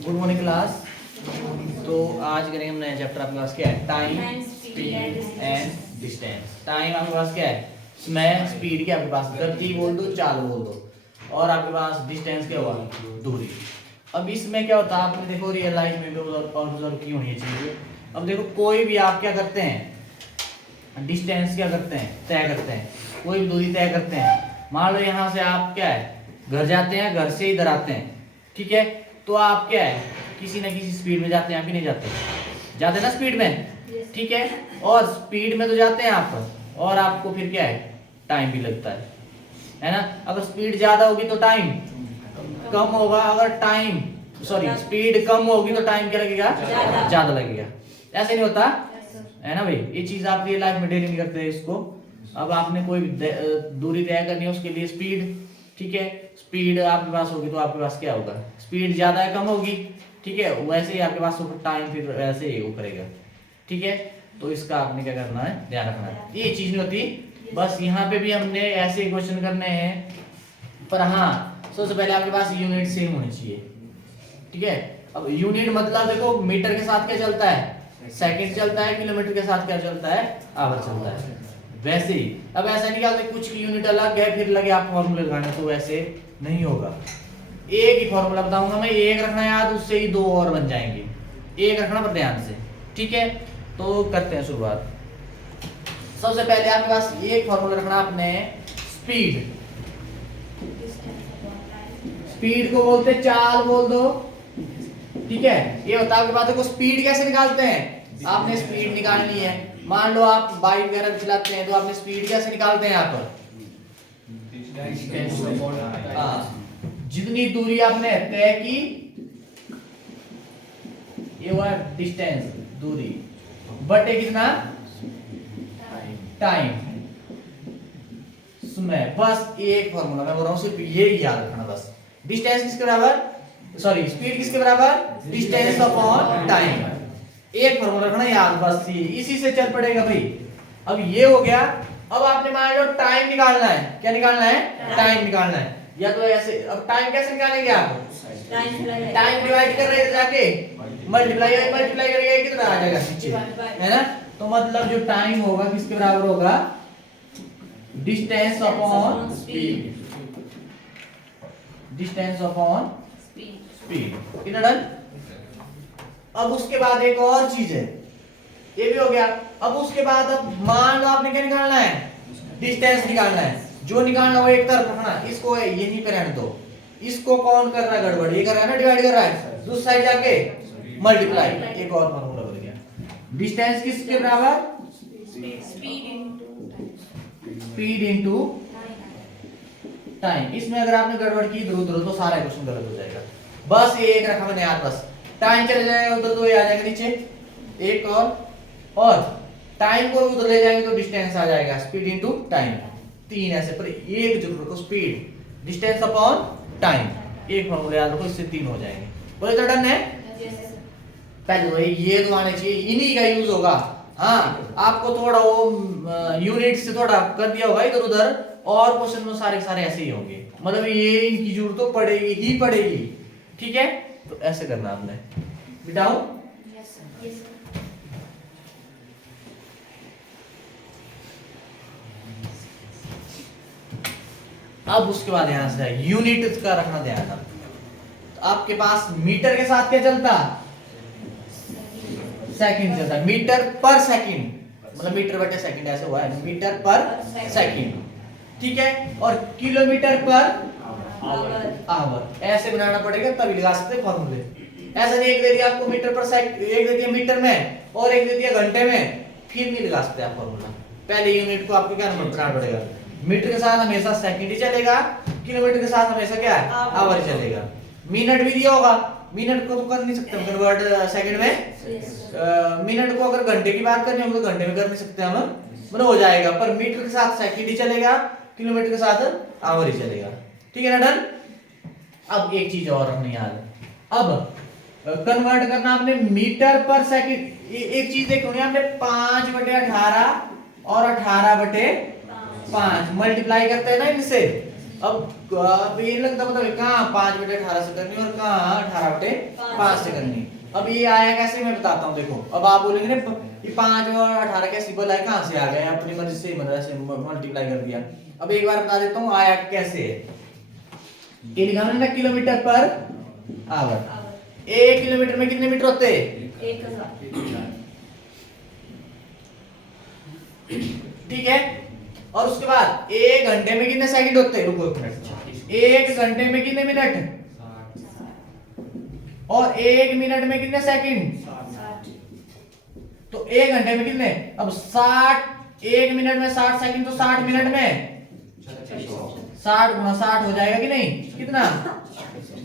Good morning class. तो आज करेंगे हम नया चैप्टर। आपके पास क्या है? Time, speed and distance. Time आपके पास क्या है? समय। स्पीड क्या आपके पास? गति बोल दो, चाल बोल दो। और आपके पास डिस्टेंस क्या हुआ? दूरी। अब इसमें क्या होता है, आपने देखो रियल लाइफ में भी ऑब्जर्व की होनी चाहिए। अब देखो कोई भी आप क्या करते हैं, डिस्टेंस क्या करते हैं, तय करते हैं, कोई भी दूरी तय करते हैं। मान लो यहाँ से आप क्या है, घर जाते हैं, घर से इधर आते हैं, ठीक है। तो आप क्या है, किसी ना किसी स्पीड में जाते हैं, आप ही नहीं जाते? जाते ना स्पीड में, ठीक है। और स्पीड में तो जाते हैं आप, और आपको फिर क्या है, टाइम भी लगता है ना। अगर स्पीड ज्यादा होगी तो टाइम कम होगा, अगर टाइम स्पीड कम होगी तो टाइम क्या लगेगा? ज्यादा लगेगा। ऐसे नहीं होता है ना भाई। ये चीज आप रियल लाइफ में डेली नहीं करते इसको। अब आपने कोई दूरी तय करनी है, उसके लिए स्पीड, ठीक है। स्पीड आपके पास होगी तो आपके पास क्या होगा? स्पीड ज्यादा है कम होगी, ठीक है। वैसे ही आपके पास टाइम फिर वैसे ही वो करेगा, ठीक है। तो इसका आपने क्या करना है, ध्यान रखना है। ये चीज नहीं होती। बस यहाँ पे भी हमने ऐसे क्वेश्चन करने हैं, पर हाँ सबसे पहले आपके पास यूनिट सेम होनी चाहिए, ठीक है। अब यूनिट मतलब देखो, मीटर के साथ क्या चलता है? सेकंड चलता है। किलोमीटर के साथ क्या चलता है? आवर चलता है। वैसे ही अब ऐसा नहीं कि कुछ की यूनिट अलग है फिर लगे आप फॉर्मूले लगाने, तो वैसे नहीं होगा। एक ही फॉर्मूला बताऊंगा मैं, एक रखना याद, उससे ही दो और बन जाएंगे। एक रखना पर ध्यान से, ठीक है। तो करते हैं शुरुआत। सबसे पहले आपके पास एक फॉर्मूला रखना आपने, स्पीड। स्पीड को बोलते चाल बोल दो, ठीक है। ये होता है आपके पास, देखो स्पीड कैसे निकालते हैं। आपने स्पीड निकालनी है, मान लो आप बाइक वगैरह चलाते हैं, तो आपने स्पीड कैसे निकालते हैं यहाँ पर? जितनी दूरी आपने तय की, ये हुआ डिस्टेंस, दूरी, बटे कितना? टाइम, समय। बस एक फॉर्मूला मैं बोल रहा हूँ, सिर्फ ये याद रखना बस। डिस्टेंस किसके बराबर, स्पीड किसके बराबर? Distance upon time. एक फॉर्मूला रखना याद, बस इसी से चल पड़ेगा भाई। अब ये हो गया। अब आपने मान लो टाइम निकालना है। क्या निकालना है? टाइम निकालना है। या तो ऐसे, अब टाइम कैसे निकालेंगे आप? टाइम डिवाइड कर रहे थे जाके, मल्टीप्लाई करेंगे, कितना आ जाएगा नीचे, है ना। तो मतलब जो टाइम होगा किसके बराबर होगा? Distance upon speed. Distance upon speed. कितना डन? अब उसके बाद एक और चीज है, ये भी हो गया। अब उसके बाद अब मान लो आपने क्या निकालना है? डिस्टेंस निकालना है। जो निकालना वो एक तरफ रखना, इसको यहीं पे रहने दो। इसको कौन कर रहा है गड़बड़? ये कर रहा है ना, डिवाइड कर रहा है। दूसरी साइड जाके मल्टीप्लाई, एक और फॉर्मूला बन गया। डिस्टेंस किसके बराबर? Speed into time. इसमें अगर आपने गड़बड़ की इधर उधर तो सारा क्वेश्चन गलत हो जाएगा। बस ये एक रखा मैंने यार, बस टाइम चले जाएगा उधर तो ये आ जाएगा नीचे, एक और टाइम को उधर ले जाएंगे तो डिस्टेंस आ जाएगा, स्पीड इनटू टाइम। तीन ऐसे, पर एक जरूर रखो, स्पीड डिस्टेंस अपॉन टाइम। एक फॉर्मूला याद रखो, इससे तीन हो जाएंगे। बोले तो डन है। पहले तो ये तो आने चाहिए, इन्हीं का यूज होगा। हाँ आपको थोड़ा वो यूनिट से थोड़ा कर दिया होगा इधर उधर, और क्वेश्चन में सारे सारे ऐसे ही होंगे। मतलब ये इनकी जरूरत तो पड़ेगी ही पड़ेगी, ठीक है। तो ऐसे करना आपने, बिटाओ। अब उसके बाद यहां से यूनिट का रखना ध्यान। तो आपके पास मीटर के साथ क्या चलता? सेकंड चलता है। मीटर पर सेकंड, मतलब मीटर बटे सेकंड ऐसे हुआ है, मीटर पर सेकंड, ठीक है। और किलोमीटर पर आवर ऐसे बनाना पड़ेगा, तभी लगा सकते फॉर्मूले। ऐसा नहीं एक दे दिया आपको मीटर पर सेकंड, एक दे दिया मीटर में और एक दे दिया घंटे में, फिर नहीं लगा सकते आप फॉर्मूला। पहले यूनिट को आपको क्या नंबर बनाना पड़ेगा? मीटर के साथ हमेशा सेकंड ही चलेगा, किलोमीटर के साथ हमेशा क्या है? आवर चलेगा। मिनट भी दिया होगा, मिनट को तो कर नहीं सकते हम कन्वर्ट सेकंड में। मिनट को अगर घंटे की बात करनी होगी तो घंटे में कर नहीं सकते हम, मतलब हो जाएगा। पर मीटर के साथ सेकंड ही चलेगा, किलोमीटर के साथ आवर ही चलेगा, ठीक है ना। डन। अब एक चीज और रखनी याद, अब कन्वर्ट करना आपने मीटर पर सेकंड। एक चीज देखो आपने 5/18 और 18/5 मल्टीप्लाई करते हैं ना इनसे, अब ये लगता मतलब कहाँ 5/18 से करनी और कहाँ 18/5 से करनी। अब ये आया कैसे मैं बताता हूँ। देखो अब आप बोलेंगे ना ये 5 और 18 क्या सिंबल है, कहाँ से आ गया, अपनी मर्जी से मतलब से मल्टीप्लाई कर दिया। अब एक बार बता देता हूँ आया कैसे है। ये लिखा है ना किलोमीटर पर आवर। 1 किलोमीटर में कितने मीटर होते हैं? 1000। ठीक है। और उसके बाद 1 घंटे में कितने सेकंड होते हैं? रुको 1 मिनट। 1 घंटे में कितने मिनट और 1 मिनट में कितने सेकंड? 60। तो 1 घंटे में कितने? अब 60 1 मिनट में 60 सेकंड तो 60 मिनट में 60 गुना 60 हो जाएगा कि नहीं? कितना?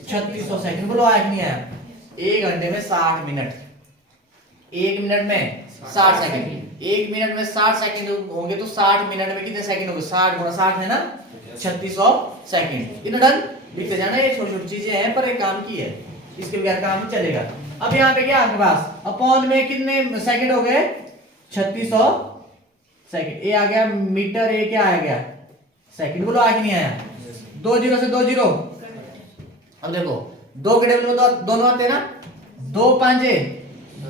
3600 सेकंड। बोलो आया कि नहीं आया? 1 घंटे में 60 मिनट, 1 मिनट में 60 सेकंड। 1 मिनट में 60 सेकंड होंगे तो 60 मिनट में कितने सेकंड होंगे? 60 गुना 60 है ना 3600 सेकंड। इतना डन। लिखते जाना, ये छोटी छोटी चीजें हैं पर एक काम की है, इसके बगैर काम नहीं चलेगा। अब यहाँ पे क्या आपके पास अपॉन में कितने सेकंड हो गए? 3600 सेकंड। ए आ गया मीटर, ए क्या आ गया? सेकंड। बोलो आगे नहीं आया? 2 जीरो से 2 जीरो। अब देखो 2 के टेबल में तो दोनों आते हैं ना, 2 5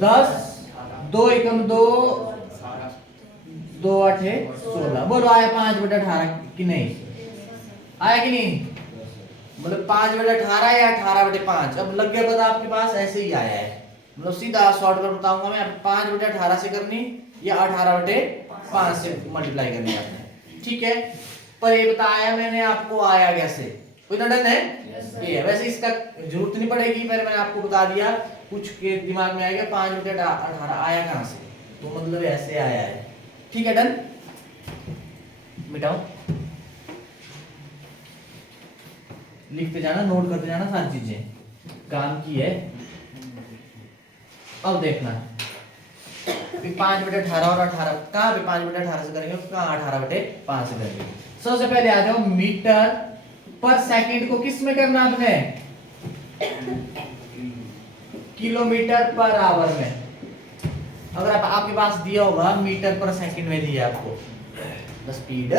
10, 2 एकम 2, 2 8 16। बोलो आया 5/18 कि नहीं? आया कि नहीं? मतलब 5/18 या 18/5। अब लग गया पता आपके पास, ऐसे ही आया है। मतलब सीधा शॉर्टकट बताऊंगा मैं, 5/18 से करनी या 18/5 से मल्टीप्लाई करनी है आपने। ठीक है, पर ये बताया मैंने आपको आया कैसे। कोई ना डन है? ये है। वैसे इसका जरूरत नहीं पड़ेगी, पर मैंने आपको बता दिया, कुछ के दिमाग में आएगा 5/18 आया कहां से, तो मतलब ऐसे आया है। ठीक है डन। मिटाओ, लिखते जाना, नोट करते जाना, सारी चीजें काम की है। अब देखना 5/18 और 18 कहाँ पे 5/18 से करेंगे, कहाँ 18/5 से करेंगे। सबसे पहले आ जाओ मीटर पर सेकंड को किस में करना आपने? किलोमीटर पर आवर में। अगर आपके पास दिया होगा मीटर पर सेकंड में दिया आपको द स्पीड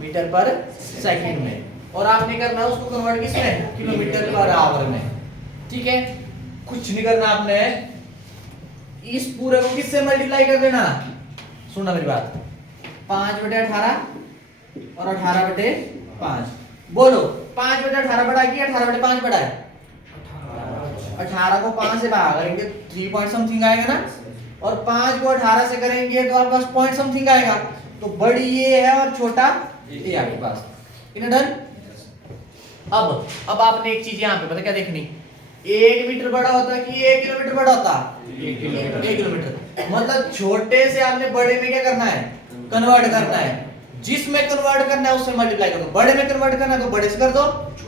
मीटर पर सेकंड में, और आपने करना है उसको कन्वर्ट किसमें? किलोमीटर पर आवर में। ठीक है, कुछ नहीं करना आपने, इस पूरे को किससे मल्टीप्लाई कर देना? सुनना मेरी बात, 5/18 और 18/5। बोलो 5/18 बड़ा है कि 18/5 बड़ा है? 18 को 5 से भाग करेंगे 3 पॉइंट समथिंग आएगा ना, और 5 को 18 से करेंगे तो आपके पास पॉइंट समथिंग आएगा। तो बड़ी ये है और छोटा ये आपके पास। इतना डन। अब आपने एक चीज यहाँ पे पता क्या देखनी, 1 मीटर बड़ा होता है कि 1 किलोमीटर बड़ा होता? 1 किलोमीटर। मतलब छोटे से आपने बड़े में क्या करना है? कन्वर्ट करना है। जिसमें कन्वर्ट करना है उससे मल्टीप्लाई कर दो। बड़े में कन्वर्ट करना है तो बड़े से कर दो,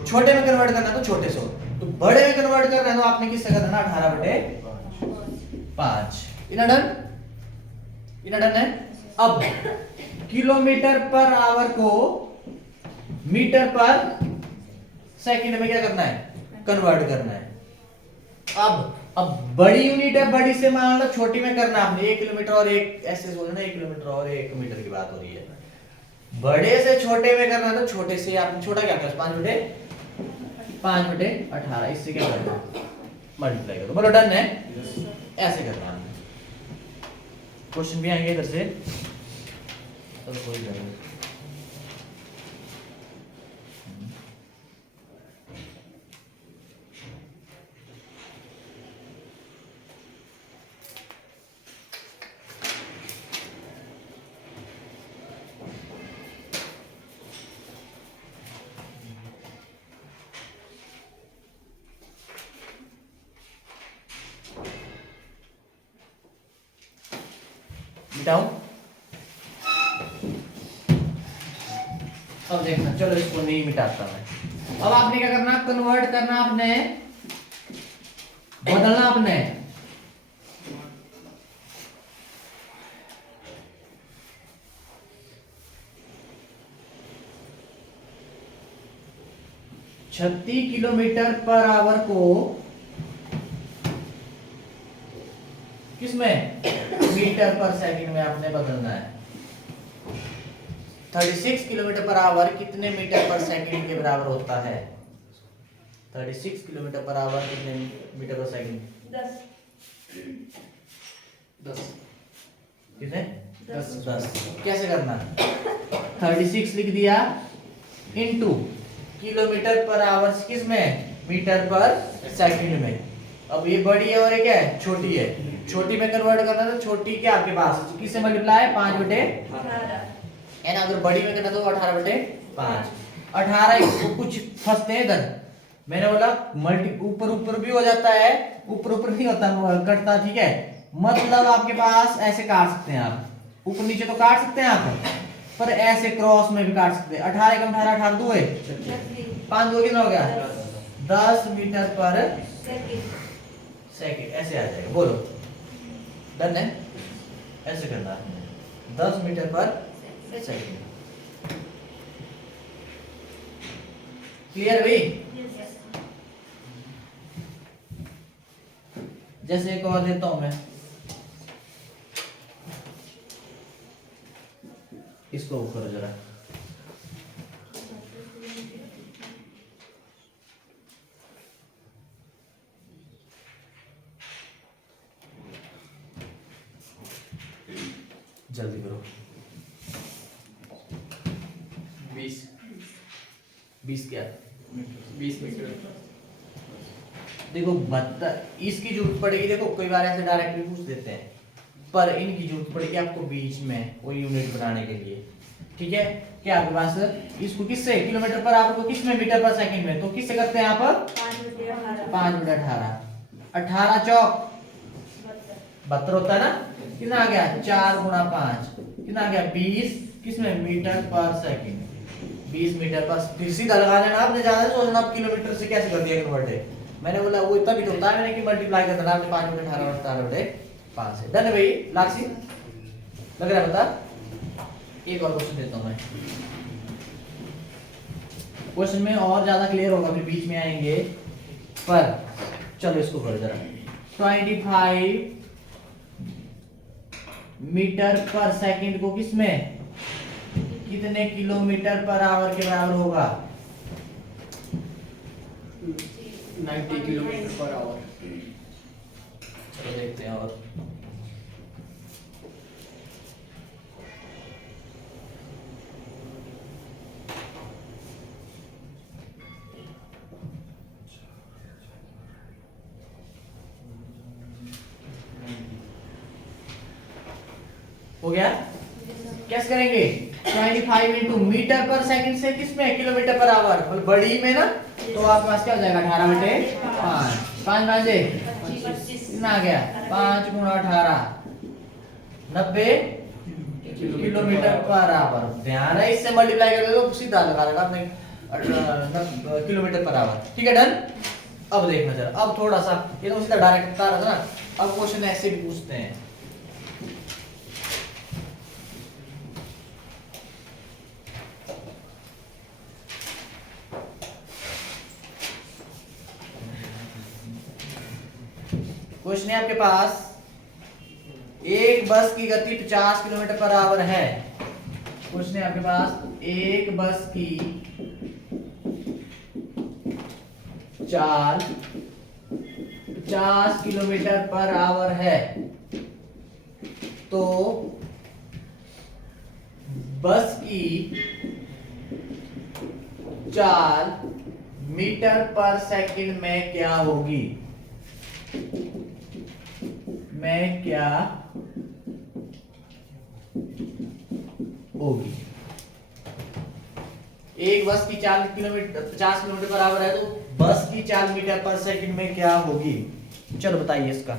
छोटे में कन्वर्ट करना है तो छोटे से। तो बड़े में कन्वर्ट करना है तो आपने किससे कर देना? 18/5। इतना डन? इतना डन है। अब किलोमीटर पर आवर को मीटर पर सेकंड में क्या करना है? कन्वर्ट करना है। अब बड़ी यूनिट है, बड़ी से मान लो छोटी में करना आपने। 1 किलोमीटर और 1 ऐसे बोलना, 1 किलोमीटर और 1 मीटर की बात हो रही है। बड़े से छोटे में करना तो छोटे से आपने छोटा क्या कर 5/18 इससे क्या करना? मल्टीप्लाई करो। बोलो डन है? ऐसे करना है। क्वेश्चन भी आएंगे इधर से, तो कोई नहीं। मिटाओ। अब देखना, चलो इसको नहीं मिटाता मैं। अब आपने क्या करना? कन्वर्ट करना आपने, बदलना आपने। छत्तीस किलोमीटर पर आवर को किसमें? मीटर पर सेकंड में आपने बदलना है। 36 किलोमीटर पर आवर कितने मीटर पर सेकंड के बराबर होता है? 36 किलोमीटर पर आवर कितने मीटर पर सेकंड? 10 कितने? 10। कैसे करना? 36 लिख दिया इनटू किलोमीटर पर आवर किस में? मीटर पर सेकंड में। अब ये बड़ी है और ये क्या है? छोटी है। छोटी में कन्वर्ट करना तो छोटी क्या आपके पास किससे मल्टीप्लाई? 5/18 है ना। अगर बड़ी में करना तो 18/5। 18 इसको कुछ फंसते हैं इधर, मैंने बोला मल्टी ऊपर ऊपर भी हो जाता है, ऊपर ऊपर नहीं होता, कटता, ठीक है। मतलब आपके पास ऐसे काट सकते हैं आप, ऊपर नीचे तो काट सकते हैं आप, पर ऐसे क्रॉस में भी काट सकते हैं। 18 एकम 18, 18 दो है 5, 2 कितना हो गया? 10 मीटर पर सेकंड। ऐसे आ जाएगा, बोलो डन है। ऐसे करना है 10 मीटर पर सेकंड। क्लियर भाई? जैसे एक और देता हूं मैं, इसको करो जरा। जल्दी करो। 20 क्या? 20 मीटर। देखो 72 इसकी जरूरत पड़ेगी। देखो कई बार ऐसे डायरेक्ट भी पूछ देते हैं, पर इनकी जरूरत पड़ेगी आपको बीच में वो यूनिट बनाने के लिए, ठीक है। क्या आपके पास इसको किससे? किलोमीटर पर आवर को किस में? मीटर पर सेकंड में। तो किससे करते हैं आप? 5/18। 18 चौक 72 होता है ना। कितना आ गया? 4 गुणा 5 कितना आ गया? 20 किस में? मीटर पर सेकंड। 20 मीटर पर। फिर सीधा लगा लेना, आपने ज्यादा सोचना आप किलोमीटर से कैसे कर दिया कन्वर्ट है। मैंने बोला वो इतना भी तो होता है मैंने कि मल्टीप्लाई कर देना आपने 5/18 और 18/5 है। डन है भाई? लासी लग रहा है? बता। एक और क्वेश्चन देता हूं मैं, क्वेश्चन में और ज्यादा क्लियर होगा, फिर बीच में आएंगे, पर चलो इसको करो जरा। 25 मीटर पर सेकंड को किस में? कितने किलोमीटर पर आवर के बराबर होगा? 90 किलोमीटर पर आवर। चलो देखते हैं। और हो गया? कैसे करेंगे? 25 इंटू मीटर पर सेकंड से किस में? Kilometre per hour. मतलब बड़ी में ना, तो आपके पास क्या हो जाएगा? 18/5। 5 बाजे कितना आ गया? 5 गुणा 18 90 किलोमीटर पर आवर। ध्यान है, इससे मल्टीप्लाई कर दो सीधा लगा लेना आपने किलोमीटर पर आवर, ठीक है। डन। अब देखना जरा, अब थोड़ा सा ये तो सीधा डायरेक्ट बता रहा था ना, अब क्वेश्चन ऐसे भी पूछते हैं। क्वेश्चन है आपके पास, एक बस की गति 50 किलोमीटर पर आवर है। क्वेश्चन है आपके पास, एक बस की चाल 50 किलोमीटर पर आवर है, तो बस की चाल मीटर पर सेकंड में क्या होगी? में क्या होगी? एक बस की चाल 50 किलोमीटर पर आवर है, तो बस की चाल मीटर पर सेकंड में क्या होगी? चलो बताइए इसका।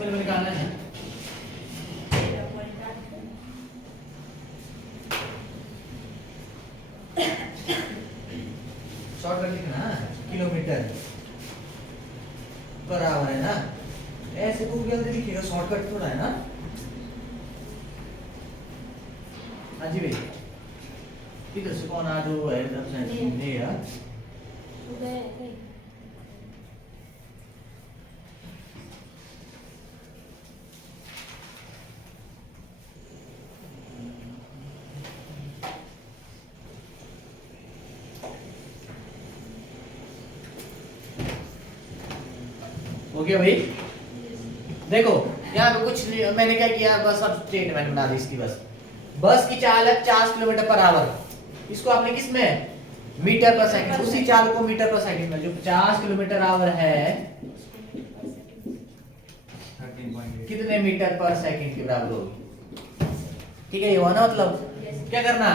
डेसिमल में निकालना है। शॉर्टकट लिखना किलोमीटर पर आवर है ना, ऐसे गूगल से लिखिएगा, शॉर्टकट थोड़ा है ना। हाँ जी भाई, किधर से कौन आ जो है एकदम से नहीं यार। हो गया भाई। देखो यहाँ पे कुछ नहीं, मैंने क्या किया, बस अब स्टेटमेंट बना दी इसकी। बस की चाल है 50 किलोमीटर पर आवर, इसको आपने किस में मीटर पर सेकंड, उसी चाल को मीटर पर सेकंड में, जो 50 किलोमीटर आवर है कितने मीटर पर सेकंड के बराबर होगी। ठीक है, ये हुआ ना, मतलब क्या करना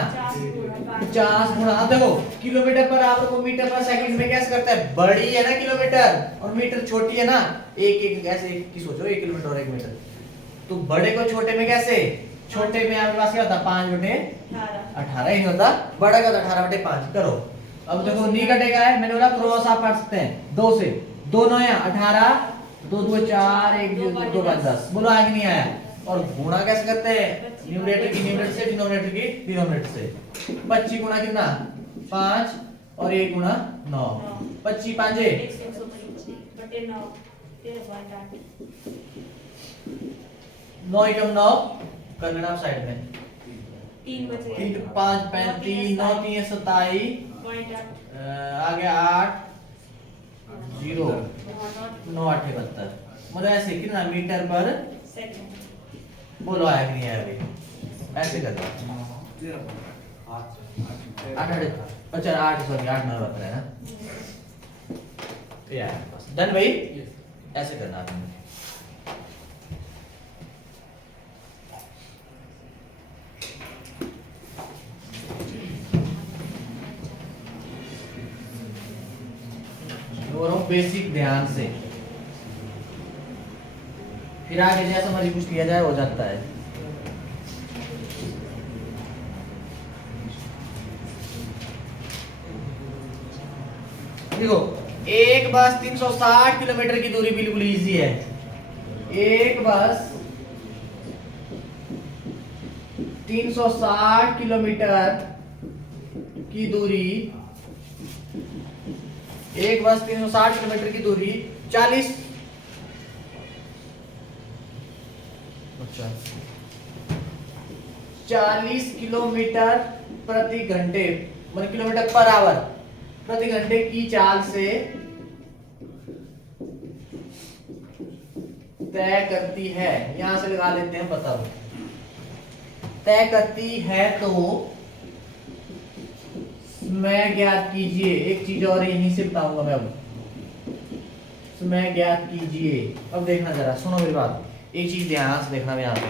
50 गुणा, अब देखो किलोमीटर पर आवर को मीटर पर सेकंड में कैसे करता है, बड़ी है ना किलोमीटर और मीटर छोटी है ना, एक एक ऐसे की सोचो, 1 किलोमीटर और 1 मीटर, तो बड़े को छोटे में कैसे, छोटे में आपके पास क्या होता, 5/18 ही नहीं होता, बड़ा का होता 18/5 करो। अब देखो नी कटेगा है, मैंने बोला क्रॉस आप काट सकते हैं 2 से, 2 9 या 18, 2 2 4, 1 2 5 10, बोलो आगे नहीं आया। और गुणा कैसे करते हैं, न्यूमरेटर की न्यूमरेटर से, डिनोमिनेटर की डिनोमिनेटर से। 25 गुणा कितना 5 और 1 गुणा 9, 25 5 9 एकम 9 कर लेना आप साइड में, 3 5 35 9 3 27 आगे 8 0 9 8 72, मतलब ऐसे कितना मीटर पर बोलो आया कि नहीं आया भाई, ऐसे कर दो 8 अच्छा 8 सॉरी 8 9 बता रहा है ना, ये आया बस डन भाई, ऐसे करना आपने। बेसिक ध्यान से, फिर आगे जैसा मर्जी कुछ किया जाए हो जाता है। देखो एक बस 360 किलोमीटर की दूरी बिल्कुल इजी है, एक बस 360 किलोमीटर की दूरी, एक बस 360 किलोमीटर की दूरी 40 किलोमीटर प्रति घंटे, मतलब किलोमीटर पर आवर प्रति घंटे की चाल से तय करती है। यहां से लगा लेते हैं, बताओ तय करती है तो समय ज्ञात कीजिए। एक चीज और यहीं से बताऊंगा मैं, अब समय ज्ञात कीजिए। अब देखना जरा, सुनो मेरी बात, एक चीज ध्यान से देखना यहाँ पे।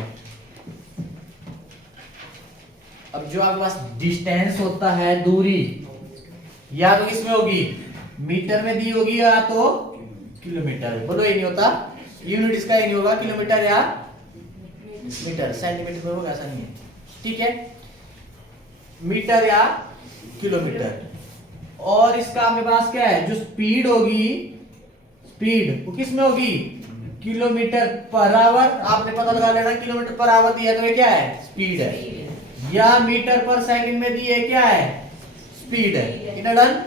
अब जो आपके पास डिस्टेंस होता है, दूरी, या तो किसमें होगी, मीटर में दी होगी या तो किलोमीटर। बोलो ये नहीं होता, यूनिट इसका ये नहीं होगा किलोमीटर या मीटर, सेंटीमीटर में होगा ऐसा नहीं है, ठीक है, मीटर या किलोमीटर। और इसका आपके पास क्या है, जो स्पीड होगी, स्पीड वो किसमें होगी, किलोमीटर पर आवर। आपने पता लगा लेना, किलोमीटर पर आवर दिया तो ये क्या है, स्पीड है, या मीटर पर सेकंड में दिए क्या है, स्पीड है। इतना डन।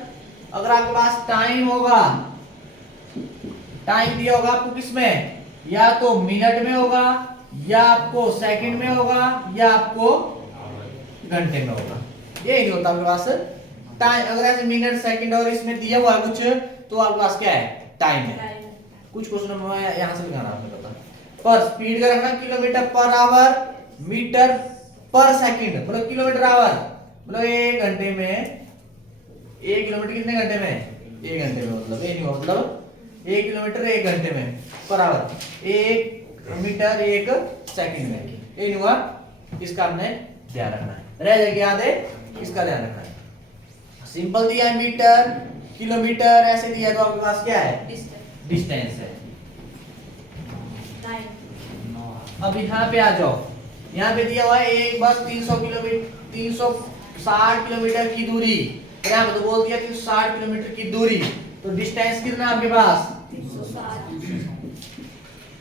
अगर आपके पास टाइम होगा, टाइम दिया होगा आपको किसमें, या तो मिनट में होगा, या आपको सेकंड में होगा, या आपको घंटे में होगा। ये नहीं होता आपके पास टाइम। अगर ऐसे मिनट सेकंड और इसमें दिया हुआ कुछ, तो आपके पास क्या है, टाइम है। कुछ क्वेश्चन में यहां से लगाना आपने पता, पर स्पीड का रखना किलोमीटर पर आवर, मीटर पर सेकंड, मतलब किलोमीटर आवर, मतलब 1 घंटे में 1 किलोमीटर कितने घंटे में, 1 घंटे में, मतलब ये नहीं हो, मतलब 1 किलोमीटर 1 घंटे में पर आवर, 1 मीटर 1 सेकंड में, ये नहीं हुआ। इसका हमने ध्यान रखना है, रह जाएगा याद है, इसका ध्यान रखना है। सिंपल दिया है मीटर किलोमीटर, ऐसे दिया तो आपके पास क्या है, डिस्टेंस है। अब यहाँ पे आ जाओ, यहाँ पे दिया हुआ है एक बस 360 किलोमीटर की दूरी, तो यहाँ पे तो बोल दिया 360 किलोमीटर की दूरी, तो डिस्टेंस कितना है आपके पास 360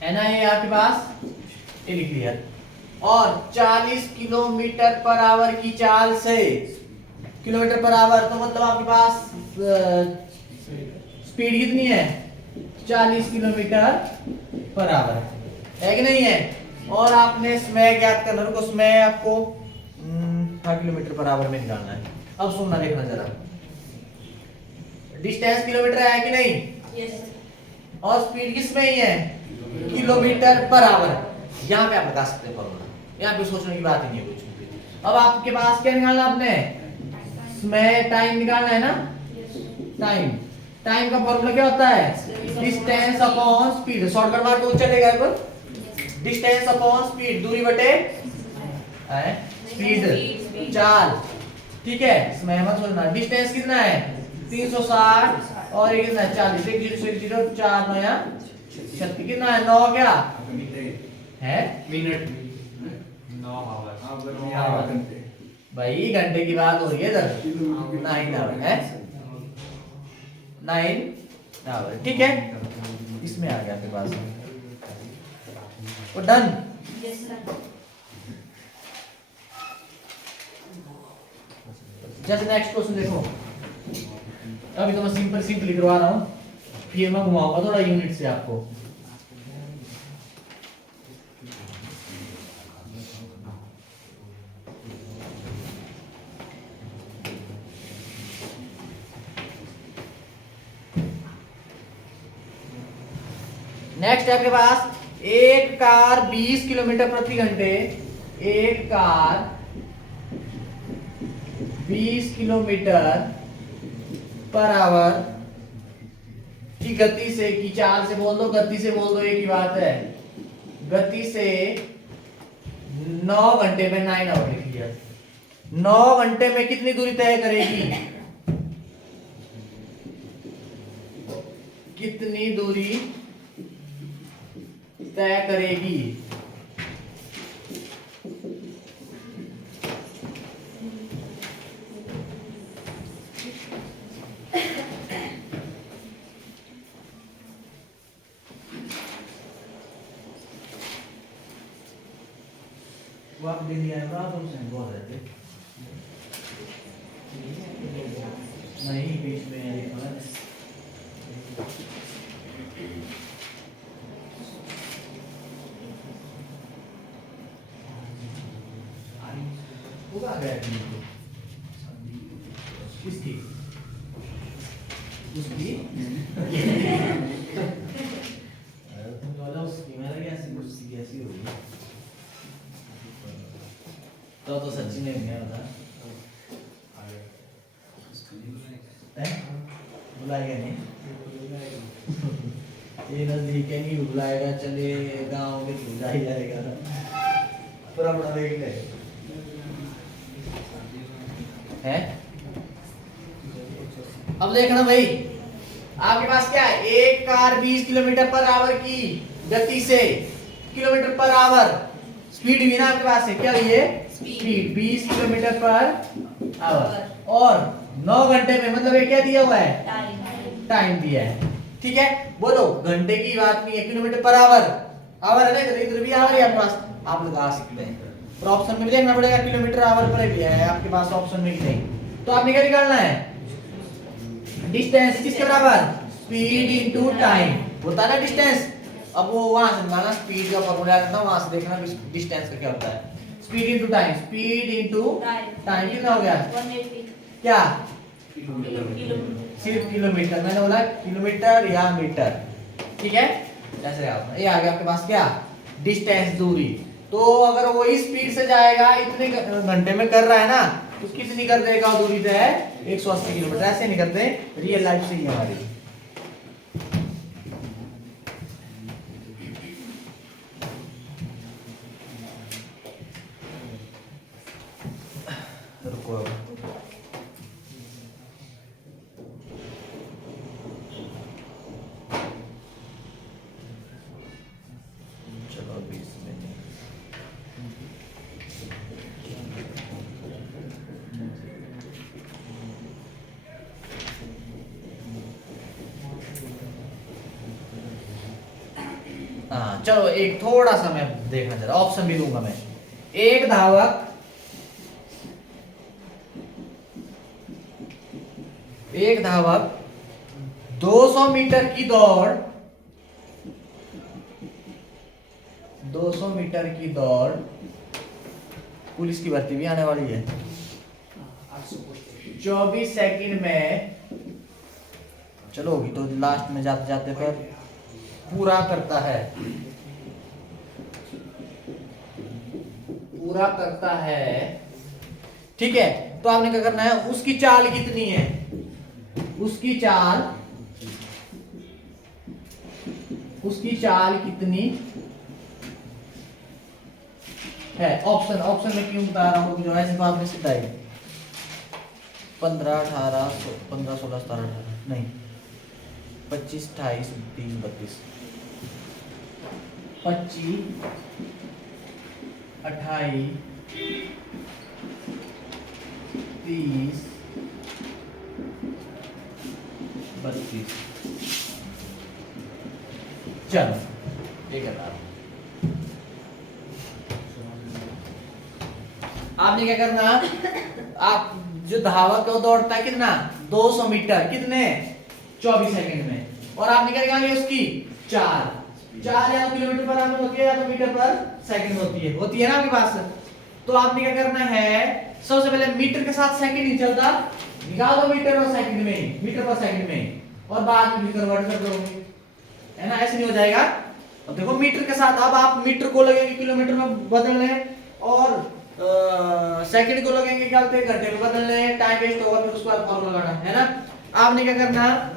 है ना, ये आपके पास ये लिख लिया। और 40 किलोमीटर पर आवर की चाल से, किलोमीटर पर आवर तो मतलब आपके पास स्पीड कितनी है 40 किलोमीटर पर आवर है कि नहीं है। और आपने समय ज्ञात करना, रुको समय आपको 8 किलोमीटर पर आवर में निकालना है। अब सुनना देखना जरा, डिस्टेंस किलोमीटर है कि नहीं, और स्पीड किसमें ही है किलोमीटर पर आवर। यहाँ पे आप बता सकते हैं फॉर्मूला, यहाँ पे सोचने की बात ही नहीं है कुछ भी। अब आपके पास क्या निकालना, आपने समय टाइम निकालना है ना, टाइम टाइम का फॉर्मूला क्या होता है डिस्टेंस अपॉन स्पीड, शॉर्टकट मार तो चलेगा एक बार, डिस्टेंस अपॉन स्पीड, दूरी बटे स्पीड चाल, ठीक है। समय मत सोचना, डिस्टेंस कितना है 360 और ये कितना है 40, 1 0 4 9 या 36 कितना है 9 क्या है मिनट 9 आवर भाई, घंटे की बात हो रही है इधर, 9 आवर है 9 आवर, ठीक है। इसमें आ गया आपके पास, वो डन। जस्ट नेक्स्ट क्वेश्चन देखो, अभी तो मैं सिंपली करवा रहा हूँ, फिर मैं घुमाऊंगा थोड़ा यूनिट से आपको। नेक्स्ट है आपके पास एक कार 20 किलोमीटर प्रति घंटे, एक कार 20 किलोमीटर पर आवर की गति से, की चाल से बोल दो, गति से बोल दो, एक ही बात है, गति से 9 घंटे में 9 आवर लिख लिया, 9 घंटे में कितनी दूरी तय करेगी, कितनी दूरी तय करेगी। वो आप दिल्ली आए हो, तुमसे बोल रहे थे नहीं, बीच में लिखा है वो आ गया किसकी उसकी तुम बोला उसकी, मेरा कैसी उसकी कैसी होगी, तो सच्ची में गया था बुलाएगा नहीं, ये नजदीक है नहीं बुलाएगा, चले गाँव में बुला ही जाएगा, पूरा बड़ा देख ले है। अब देखना भाई, आपके पास क्या है, एक कार 20 किलोमीटर पर आवर की गति से, किलोमीटर पर आवर स्पीड भी ना आपके पास है, क्या ये स्पीड 20 किलोमीटर पर आवर, और 9 घंटे में, मतलब ये क्या दिया हुआ है टाइम दिया है, ठीक है। बोलो घंटे की बात नहीं है, किलोमीटर पर आवर, आवर है ना, इधर भी आवर है आपके पास, आप लगा सकते हैं, पर ऑप्शन में भी देखना पड़ेगा किलोमीटर आवर पर भी है आपके पास ऑप्शन में कि नहीं। तो आपने क्या निकालना है, डिस्टेंस किसके बराबर, स्पीड इनटू टाइम होता है ना डिस्टेंस। अब वो वहां से निकालना, स्पीड का फॉर्मूला करना, वहां से देखना डिस्टेंस का क्या होता है, speed into time, speed into time कितना हो गया 180 क्या, किलोमीटर, सिर्फ किलोमीटर, मैंने बोला किलोमीटर या मीटर, ठीक है। ऐसे ये आ गया आपके पास क्या, डिस्टेंस दूरी। तो अगर वो इस स्पीड से जाएगा, इतने घंटे में कर रहा है ना, तो कितनी कर देगा दूरी तय है 180 किलोमीटर। ऐसे नहीं करते, रियल लाइफ से ही हमारी। रुको अब। चलो 20 मिनट हाँ चलो एक थोड़ा सा मैं देखना चाह रहा, ऑप्शन भी दूंगा मैं। एक धावक 200 मीटर की दौड़ 200 मीटर की दौड़, पुलिस की भर्ती भी आने वाली है, 24 सेकंड में, चलो होगी तो लास्ट में जाते जाते पर पूरा करता है, पूरा करता है। ठीक है, तो आपने क्या करना है, उसकी चाल कितनी है, उसकी चाल कितनी है। ऑप्शन में क्यों बता रहा हूं, जो है सिर्फ आपने सीधा ही 15 18 15 16 17 18 नहीं 25 28 30 32 25 28 30 32। चलो ये कर रहा हूं। आपने क्या करना, आप जो धावक को दौड़ता है कितना 200 मीटर कितने 24 सेकंड में, और आपने क्या निकाली उसकी चाल या तो किलोमीटर पर आवर होती है या तो मीटर पर सेकंड होती है ना आपके पास। तो आपने क्या करना है, सबसे पहले मीटर के साथ सेकंड नहीं चलता, निकाल दो मीटर और सेकंड में, मीटर पर सेकंड में, और बाद में भी कन्वर्ट कर दोगे, है ना, ऐसे नहीं हो जाएगा। अब देखो मीटर के साथ, अब आप मीटर को लगेंगे किलोमीटर में बदलने, और सेकंड को लगेंगे क्या बोलते हैं घंटे में बदलने, टाइम वेस्ट होगा, फिर उसको फॉर्मूला लगाना है ना। आपने क्या करना,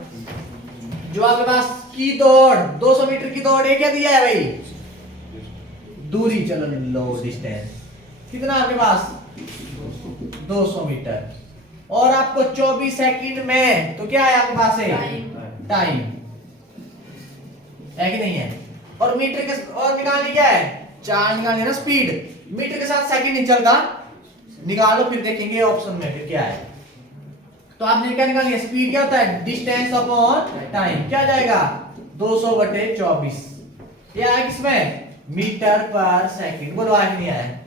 जो आपके पास की दौड़ 200 मीटर की दौड़ है, क्या दिया है भाई, दूरी, चलो लो डिस्टेंस कितना आपके पास 200 मीटर, और आपको 24 सेकंड में, तो क्या है आपके पास है टाइम, है कि नहीं है, और मीटर के, और निकालनी क्या है, चाल निकालनी है ना, स्पीड, मीटर के साथ सेकंड नहीं चलता, निकालो फिर देखेंगे ऑप्शन में फिर क्या है। तो आपने क्या निकाली है, स्पीड क्या होता है, डिस्टेंस अपॉन टाइम, क्या जाएगा 200/24, क्या है किसमें, मीटर पर सेकंड, बोलो आया नहीं आया,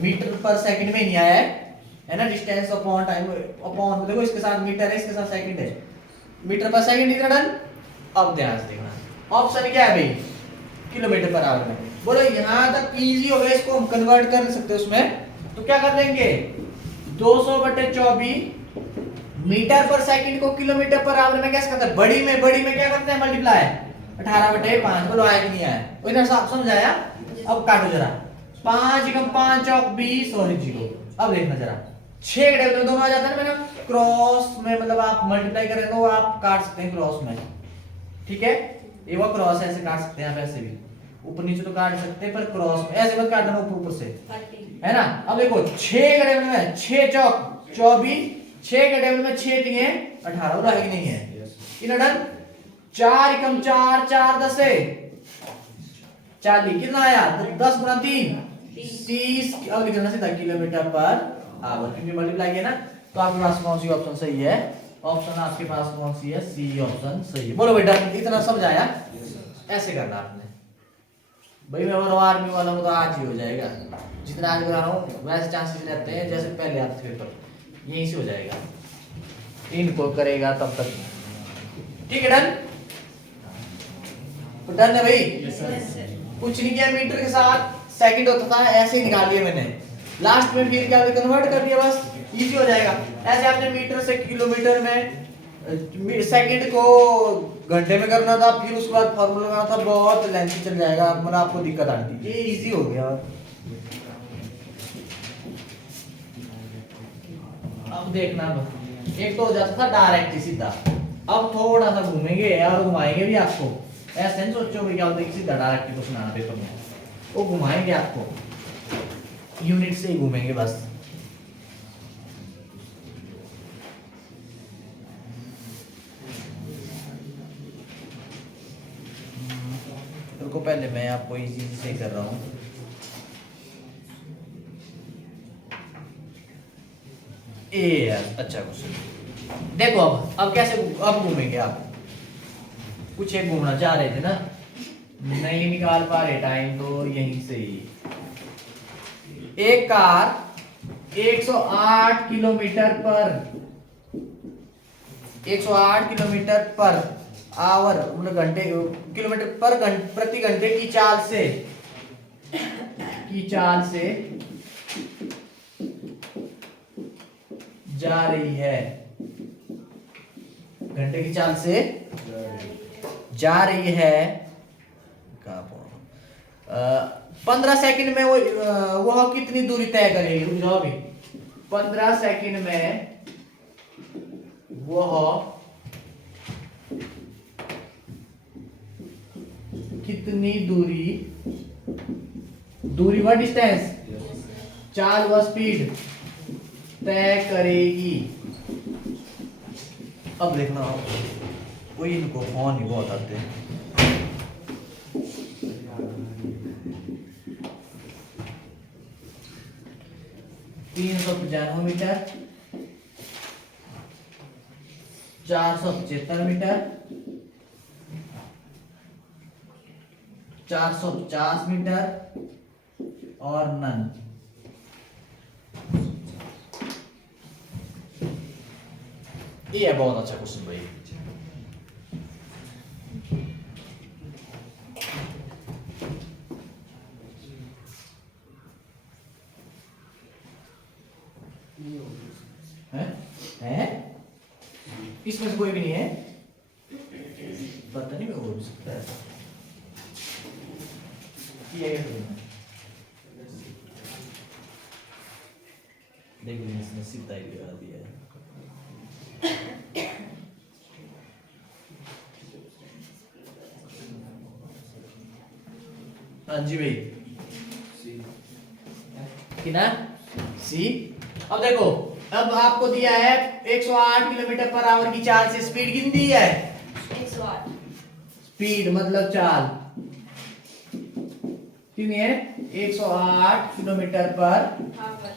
मीटर पर सेकंड में नहीं आया है ना, डिस्टेंस अपॉन टाइम, अपॉन देखो इसके साथ मीटर है, इसके साथ सेकंड है, मीटर पर सेकंड इतना डन। अब ध्यान से देखना ऑप्शन क्या है भाई, किलोमीटर पर आवर में, बोलो यहां तक इजी हो गया, इसको हम कन्वर्ट कर सकते हैं उसमें, तो क्या कर देंगे 200/24 मीटर पर सेकंड को किलोमीटर पर आवर में कैसे करते हैं, बड़ी में क्या करते हैं मल्टीप्लाई 18/5, बोलो आया कि नहीं आया, इधर साफ समझाया। अब काटो जरा, 5 × 5 = 20 और 0। अब देखना जरा 6 के टेबल में दोनों आ जाता है ना, मैंने क्रॉस में, मतलब आप मल्टीप्लाई कर रहे हो, आप काट सकते हैं क्रॉस में, ठीक है, ये वो क्रॉस ऐसे काट सकते हैं आप, ऐसे भी ऊपर नीचे तो काट सकते हैं, पर क्रॉस में ऐसे मत काटना ऊपर से, है ना। अब देखो 6 के टेबल में 6 चौक 24, 6 के टेबल में 6 दिए 18, बोला है कि नहीं है, इन डन। 4 × 4 4 10 है 40, कितना आया 10 × 3 30। अब लिखना सीधा किलोमीटर पर आवर, क्योंकि मल्टीप्लाई किया ना। तो आपके पास कौन सी ऑप्शन सही है, ऑप्शन आपके पास कौन सी है, सी ऑप्शन सही है। बोलो बेटा इतना समझाया, ऐसे करना आपने भाई, मैं आर्मी वाला तो आज ही हो जाएगा, जितना आज करा रहा हूँ वैसे चांसेस रहते हैं जैसे पहले आते थे, पेपर यहीं से हो जाएगा, इनको करेगा तब तक, ठीक है डन। तो डन है भाई, कुछ नहीं किया, मीटर के साथ सेकंड होता था, ऐसे ही निकाल लिया मैंने, लास्ट में फिर क्या कन्वर्ट कर दिया, बस इजी हो जाएगा। ऐसे आपने मीटर से किलोमीटर में, सेकंड को घंटे में करना था, फिर उसके बाद फॉर्मूला लगाना था, बहुत लेंथी चल जाएगा, मतलब आपको दिक्कत आती है, ये इजी हो गया। अब देखना, एक तो हो जाता था डायरेक्ट सीधा, अब थोड़ा सा घूमेंगे और घुमाएंगे भी आपको, ऐसे नहीं सोचो भाई क्या होता है सीधा डायरेक्ट क्वेश्चन आना पेपर में, वो घुमाएंगे आपको, यूनिट से ही घूमेंगे बस। रुको पहले मैं आपको इजी से कर रहा हूँ, अच्छा क्वेश्चन देखो। अब कैसे, अब घूमेंगे आप, कुछ एक घूमना चाह रहे थे ना, नहीं निकाल पा रहे टाइम तो यहीं से ही। एक कार 108 किलोमीटर पर 108 किलोमीटर पर आवर मतलब घंटे किलोमीटर पर प्रति घंटे की चाल से जा रही है। घंटे की चाल से जा रही है। 15 सेकंड में वह कितनी दूरी तय करेगी? रुक जाओ अभी। 15 सेकंड में वह कितनी दूरी व डिस्टेंस, चाल व स्पीड तय करेगी। अब देखना कोई इनको फोन ही बहुत आते हैं। 395 मीटर, 475 मीटर, 450 मीटर और नन। ये है बहुत अच्छा क्वेश्चन भाई। है? इसमें से कोई भी नहीं है, पता नहीं मैं हो भी सकता है। देखिए इसने सीधा ही लगा दिया है। हाँ जी भाई, कितना सी। अब देखो, अब आपको दिया है 108 किलोमीटर पर आवर की चाल से स्पीड कितनी दी है? 108। स्पीड मतलब चाल कितनी है? 108 किलोमीटर पर आवर।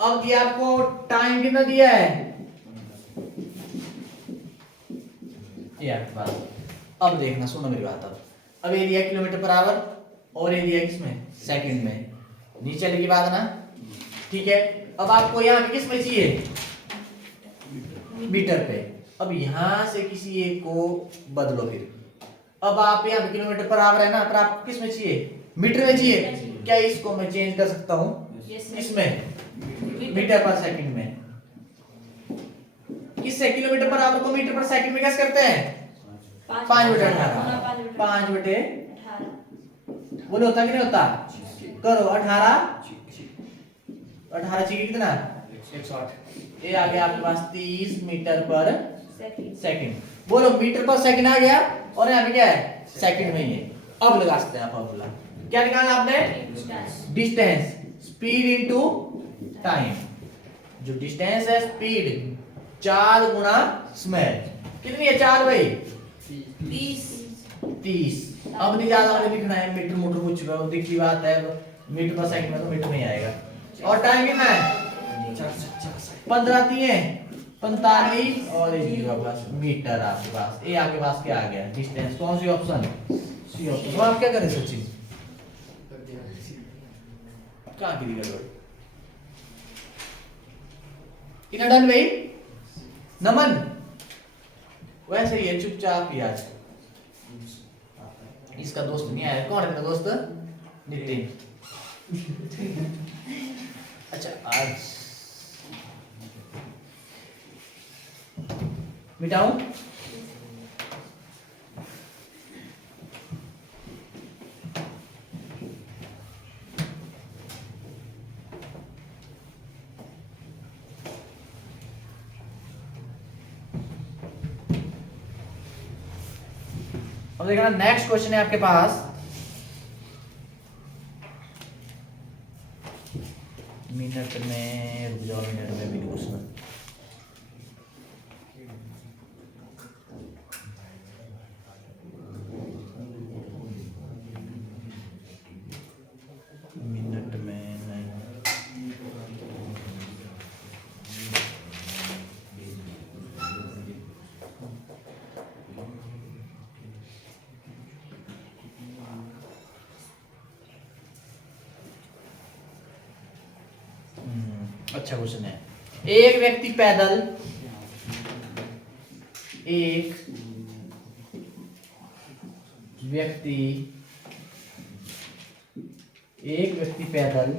अब दिया आपको टाइम कितना दिया है? यार बात अब देखना, सुनो मेरी बात। अब ये दिया किलोमीटर पर आवर और ये दिया किसमें? सेकंड में। नीचे वाली की बात है ना, ठीक है। अब आपको यहाँ पे किस में चाहिए? मीटर पे। अब यहां से किसी एक को बदलो फिर। अब आप यहाँ पे किलोमीटर पर आवर है ना, पर आपको किस में चाहिए? मीटर में चाहिए। क्या इसको मैं चेंज कर सकता हूँ इसमें? मीटर पर सेकंड में। किससे? किलोमीटर पर आवर को मीटर पर सेकंड में कैसे करते हैं? 5/18। 5/18 बोले होता कि नहीं होता? करो 18 चाहिए कितना? 108। ये आ गया आपके पास 30 मीटर पर सेकंड। सेकंड। बोलो मीटर पर सेकंड आ गया और यहाँ पे क्या है? सेकंड में ही है। अब लगा सकते हैं आप फॉर्मूला। क्या निकालना आपने? Distance, speed into time. जो डिस्टेंस है स्पीड, चाल गुना समय। कितनी है चाल भाई? 30। अब नहीं ज्यादा वाले लिखना है, मीटर मोटर कुछ दिख की बात है। मीटर पर सेकंड में तो मीटर में ही आएगा। और टाइम कितना है? 15 दिए 45 और ये जीरो पास मीटर आपके पास। ये आपके पास क्या आ गया? डिस्टेंस। कौन सी ऑप्शन? C option. तो आप क्या करें सचिन? कहाँ की गड़बड़? कितना डन भाई? नमन वैसे ही है, चुपचाप ही आज। इसका दोस्त नहीं आया। कौन है तेरा दोस्त? नितिन। अच्छा आज मिटाऊं? अब देखना नेक्स्ट क्वेश्चन है आपके पास। मिनट में रुक जाओ, मिनट में भी क्वेश्चन। मिनट में नहीं। अच्छा क्वेश्चन है। एक व्यक्ति पैदल पैदल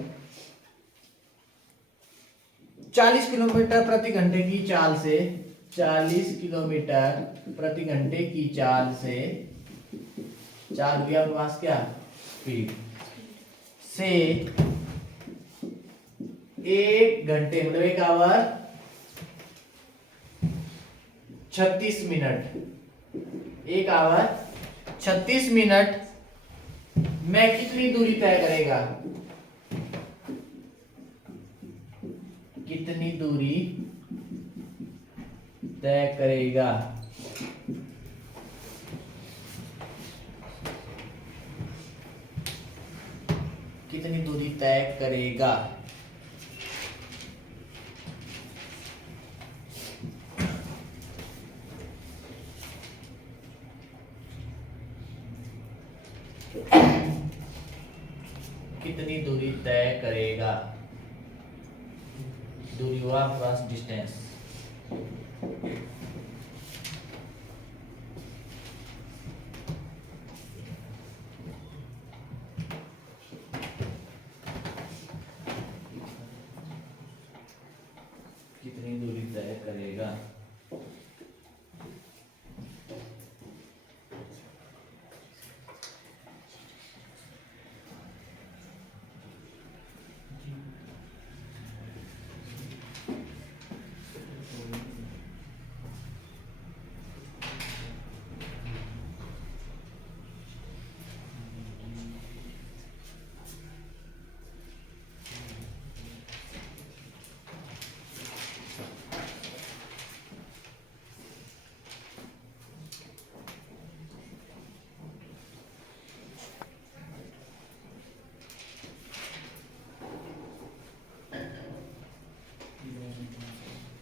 40 किलोमीटर प्रति घंटे की चाल से 40 किलोमीटर प्रति घंटे की चाल से चाल भी आपके पास क्या स्पीड से 1 घंटे मतलब 1 आवर 36 मिनट 1 आवर 36 मिनट में कितनी दूरी तय करेगा? कितनी दूरी तय करेगा? कितनी दूरी तय करेगा? कितनी दूरी तय करेगा? दूरी हुआ आपके पास डिस्टेंस। कितनी दूरी तय करेगा?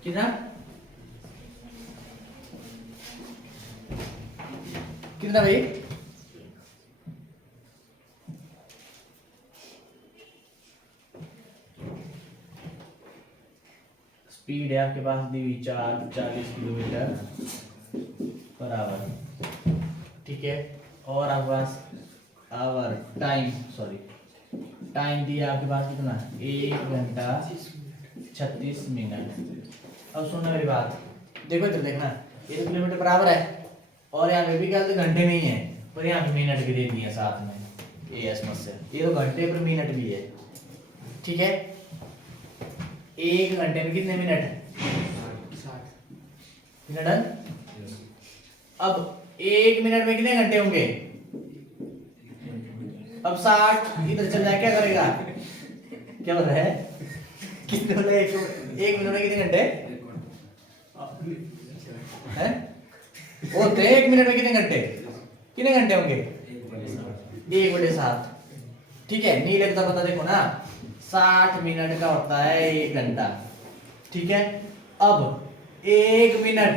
कितना कितना भाई? स्पीड है आपके पास दी हुई 40 किलोमीटर पर आवर, ठीक है। और आपके पास आवर टाइम दिया आपके पास कितना? 1 घंटा 36 मिनट। अब सुनना मेरी बात, देखो इधर देखना, ये तो किलोमीटर पर आवर है और यहाँ पे भी क्या घंटे नहीं है, पर यहाँ पे मिनट भी दे दिए हैं साथ में। ये समस्या, ये तो घंटे पर मिनट भी है, ठीक है। 1 घंटे में कितने मिनट? 60 डन। अब 1 मिनट में कितने घंटे होंगे? अब 60 इधर चल जाए क्या करेगा? क्या बोल रहा है? कितने बोला? 1 मिनट में कितने घंटे हैं? होते 1 मिनट में कितने घंटे? कितने घंटे होंगे? 1/7, ठीक है। नीले का पता देखो ना, 60 मिनट का होता है 1 घंटा, ठीक है। अब 1 मिनट,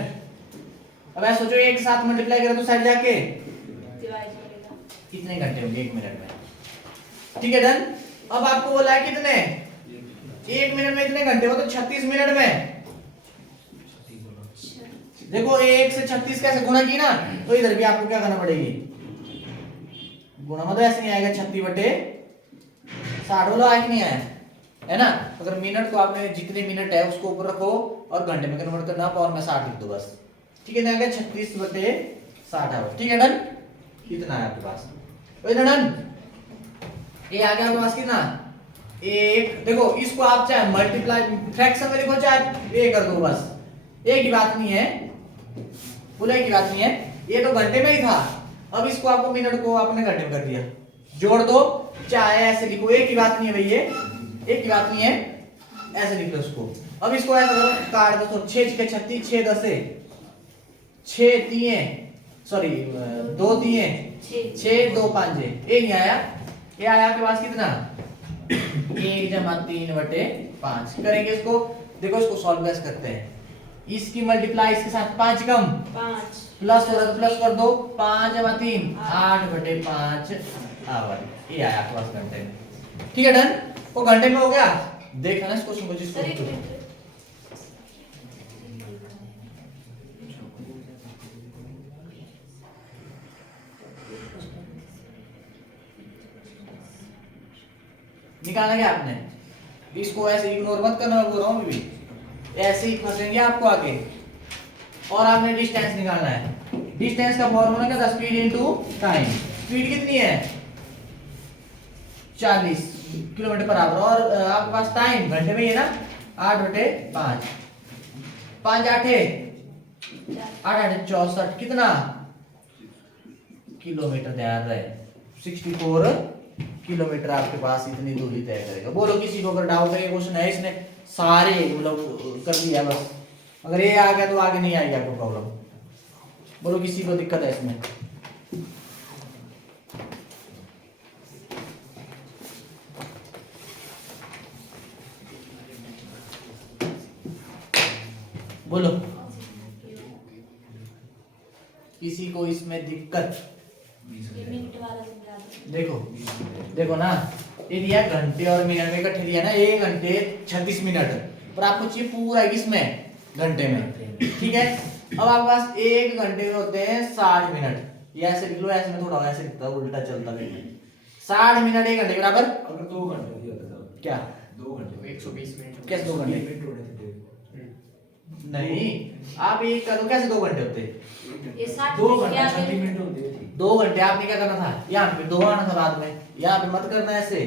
अब ऐसा सोचो 1 के साथ मल्टीप्लाई करो तो साइड जाके कितने घंटे होंगे 1 मिनट में, ठीक है डन। अब आपको बोला है कितने? 1 मिनट में इतने घंटे हो तो 36 मिनट में देखो 1 से 36 कैसे गुणा की ना, तो इधर भी आपको क्या करना पड़ेगी? गुणा मतलब ऐसे नहीं आएगा 36/60 बोलो, आया कि नहीं आया? है ना। अगर मिनट को आपने जितने मिनट है उसको ऊपर रखो और घंटे में कन्वर्ट करना, पावर में 60 लिख दो बस, ठीक है। आएगा 36/60 आवर, ठीक है डन। कितना है आपके पास? डन। ये आ गया आपके पास कितना? 1। देखो इसको आप चाहे मल्टीप्लाई फ्रैक्शन में लिखो चाहे ये कर दो, बस एक ही बात नहीं है, बोले एक ही बात नहीं है। ये तो घंटे में ही था, अब इसको आपको मिनट को आपने घंटे में कर दिया, जोड़ दो चाहे ऐसे लिखो, एक ही बात नहीं है भाई, ये एक ही बात नहीं है, ऐसे लिख लो इसको। अब इसको ऐसा करो, काट दो, 6 6 36, 6 10 6 3 सॉरी 2 3 6 2 5 ये नहीं आया। ये आया आपके पास कितना? 1 जमा 3/5 करेंगे इसको। देखो इसको सॉल्व कैसे करते हैं, इसकी मल्टीप्लाई इसके साथ 5 कम 5 प्लस हो रहा है, प्लस कर दो, 5 जमा 3 8/5 आवर। ये आया आपके पास घंटे में, ठीक है डन। वो घंटे में हो गया, देखा ना इस क्वेश्चन को सर एक जिसको मिनट निकालना क्या आपने, इसको ऐसे इग्नोर मत करना, मैं बोल रहा हूँ अभी भी ऐसे ही फंसेंगे आपको आगे। और आपने डिस्टेंस निकालना है। डिस्टेंस का फॉर्मूला क्या था, स्पीड इनटू टाइम। स्पीड कितनी है 40 किलोमीटर पर आवर, और आपके पास टाइम घंटे में ही है ना 8/5, 5 8 8 64 कितना किलोमीटर, ध्यान रहे 64 किलोमीटर आपके पास इतनी दूरी तय करेगा। बोलो किसी को अगर डाउट है, ये क्वेश्चन है इसने सारे मतलब कर दिया बस, अगर ये आ गया तो आगे नहीं आएगी आपको प्रॉब्लम। बोलो किसी को दिक्कत है इसमें? बोलो किसी को इसमें दिक्कत? ये मिनट वाला समझा दो। देखो देखो ना, ये दिया घंटे और मिनट में इकट्ठे दिया ना, 1 घंटे 36 मिनट, पर आपको चाहिए पूरा किसमें, घंटे में, ठीक है। अब आपके पास 1 घंटे में होते हैं 60 मिनट, ये ऐसे लिख लो, ऐसे में थोड़ा ऐसे लिखता है उल्टा चलता है। 60 मिनट 1 घंटे बराबर अगर 2 घंटे दिया था तब क्या, 2 घंटे 120 मिनट कैसे 2 घंटे? मिनट होने थे। नहीं आप एक करो, कैसे 2 घंटे होते? ये 60 2 मिनट घंटे क्या 36 है? मिनट होते थे। 2 घंटे आपने क्या करना था, यहाँ पे 2 आना था बाद में, यहाँ पे मत करना ऐसे,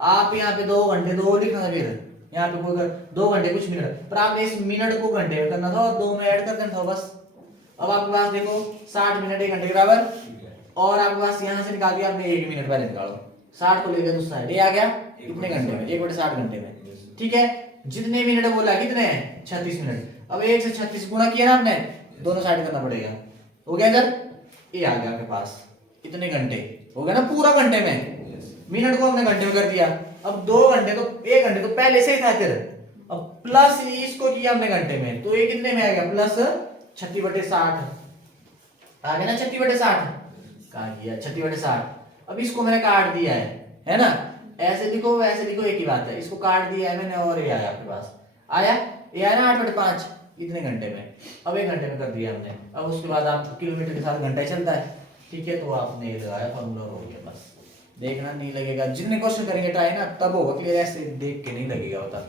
आप यहाँ पे 2 घंटे 2 लिखना था, फिर यहाँ पे कोई 2 घंटे कुछ मिनट, पर आपने इस मिनट को घंटे में करना था और 2 में ऐड कर देना था बस। अब आपके पास देखो 60 मिनट 1 घंटे के बराबर, ठीक है। और आपके पास यहाँ से निकाल दिया आपने 1 मिनट पहले निकालो, 60 को लेकर दूसरा साइड, ये आ गया कितने घंटे में, 1/60 घंटे में, ठीक है। जितने मिनट बोला कितने हैं 36 मिनट, अब 1 से 36 गुणा किया ना आपने, दोनों साइड करना पड़ेगा, हो गया इधर, ये आ गया आपके पास इतने घंटे, हो गया ना पूरा घंटे में। मिनट को हमने घंटे में कर दिया, अब 2 घंटे तो 1 घंटे तो पहले से ही था, फिर अब प्लस इसको किया हमने घंटे में, तो ये कितने में आ गया, प्लस 36/60 आ गया ना, 36/60 कहा गया 36/60। अब इसको मैंने काट दिया है ना, ऐसे लिखो वैसे लिखो एक ही बात है, इसको काट दिया है मैंने और ये आया आपके पास, आया ये आया ना 8/5 इतने घंटे में। अब 1 घंटे में कर दिया हमने, अब उसके बाद आप किलोमीटर के साथ घंटा ही चलता है, ठीक है, तो आपने ये लगाया फॉर्मूला, हो गया बस। देखना नहीं लगेगा, जितने क्वेश्चन करेंगे ट्राई ना तब होगा क्लियर, ऐसे देख के नहीं लगेगा होता,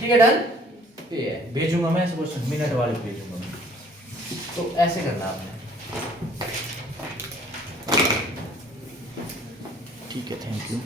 ठीक है डन। ये है भेजूंगा मैं ऐसे क्वेश्चन, मिनट वाले भेजूंगा मैं, तो ऐसे करना आपने, ठीक है, थैंक यू।